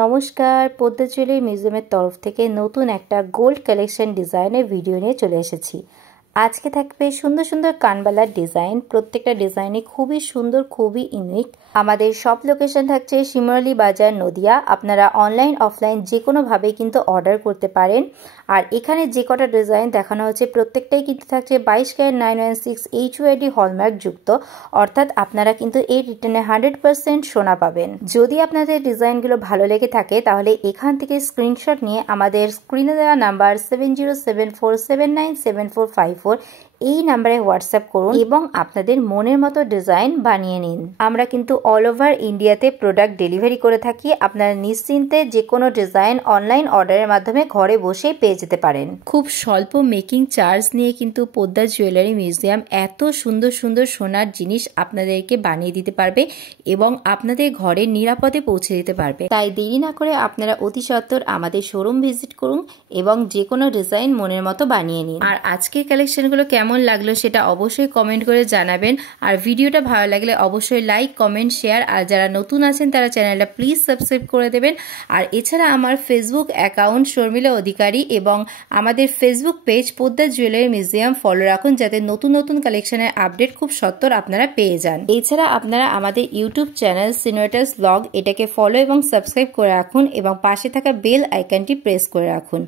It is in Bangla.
নমস্কার, পদ্মা জুয়েলারি মিউজিয়ামের তরফ থেকে নতুন একটা গোল্ড কালেকশন ডিজাইনের ভিডিও নিয়ে চলে এসেছি। আজকে থাকবে সুন্দর সুন্দর কানবালার ডিজাইন। প্রত্যেকটা ডিজাইনই খুবই সুন্দর, খুবই ইউনিক। আমাদের সব লোকেশন থাকছে শিমুরালী বাজার, নদিয়া। আপনারা অনলাইন অফলাইন যে কোনোভাবে কিন্তু অর্ডার করতে পারেন। আর এখানে যে কটা ডিজাইন দেখানো হচ্ছে প্রত্যেকটাই কিন্তু থাকছে 22 ক্যারেট 916 HUID হলমার্ক যুক্ত, অর্থাৎ আপনারা কিন্তু এই রিটার্নে 100% সোনা পাবেন। যদি আপনাদের ডিজাইনগুলো ভালো লেগে থাকে তাহলে এখান থেকে স্ক্রিনশট নিয়ে আমাদের স্ক্রিনে দেওয়া নাম্বার 7074797454 এই নাম্বারে হোয়াটসঅ্যাপ করুন এবং আপনাদের মনের মতো ডিজাইন বানিয়ে নিন। আমরা কিন্তু অল ওভার ইন্ডিয়াতে প্রোডাক্ট ডেলিভারি করে থাকি। আপনারা নিশ্চিন্তে যে কোনো ডিজাইন অনলাইন অর্ডারের মাধ্যমে ঘরে বসেই পেয়ে যেতে পারেন। খুব স্বল্প মেকিং চার্জ নিয়ে কিন্তু পদ্মা জুয়েলারি মিউজিয়াম এত সুন্দর সুন্দর সোনার জিনিস আপনাদেরকে বানিয়ে দিতে পারবে এবং আপনাদের ঘরে নিরাপদে পৌঁছে দিতে পারবে। তাই দেরি না করে আপনারা অতি সত্বর আমাদের শোরুম ভিজিট করুন এবং যে কোনো ডিজাইন মনের মতো বানিয়ে নিন। আর আজকের কালেকশনগুলো কেমন লাগলো সেটা অবশ্যই কমেন্ট করে জানাবেন। আর ভিডিওটা ভালো লাগলে অবশ্যই লাইক, কমেন্ট, শেয়ার। আর যারা নতুন আছেন তারা চ্যানেলটা প্লিজ সাবস্ক্রাইব করে দেবেন। আর এছাড়া আমার ফেসবুক অ্যাকাউন্ট শর্মিলা অধিকারী এবং আমাদের Facebook page Padma jewellery museum follow রাখুন, যাতে নতুন নতুন কালেকশনের আপডেট খুব সত্বর আপনারা পেয়ে যান। এছাড়া আপনারা আমাদের ইউটিউব চ্যানেল সিনোয়েটার্স ব্লগ এটাকে ফলো এবং সাবস্ক্রাইব করে রাখুন এবং পাশে থাকা বেল আইকনটি প্রেস করে রাখুন।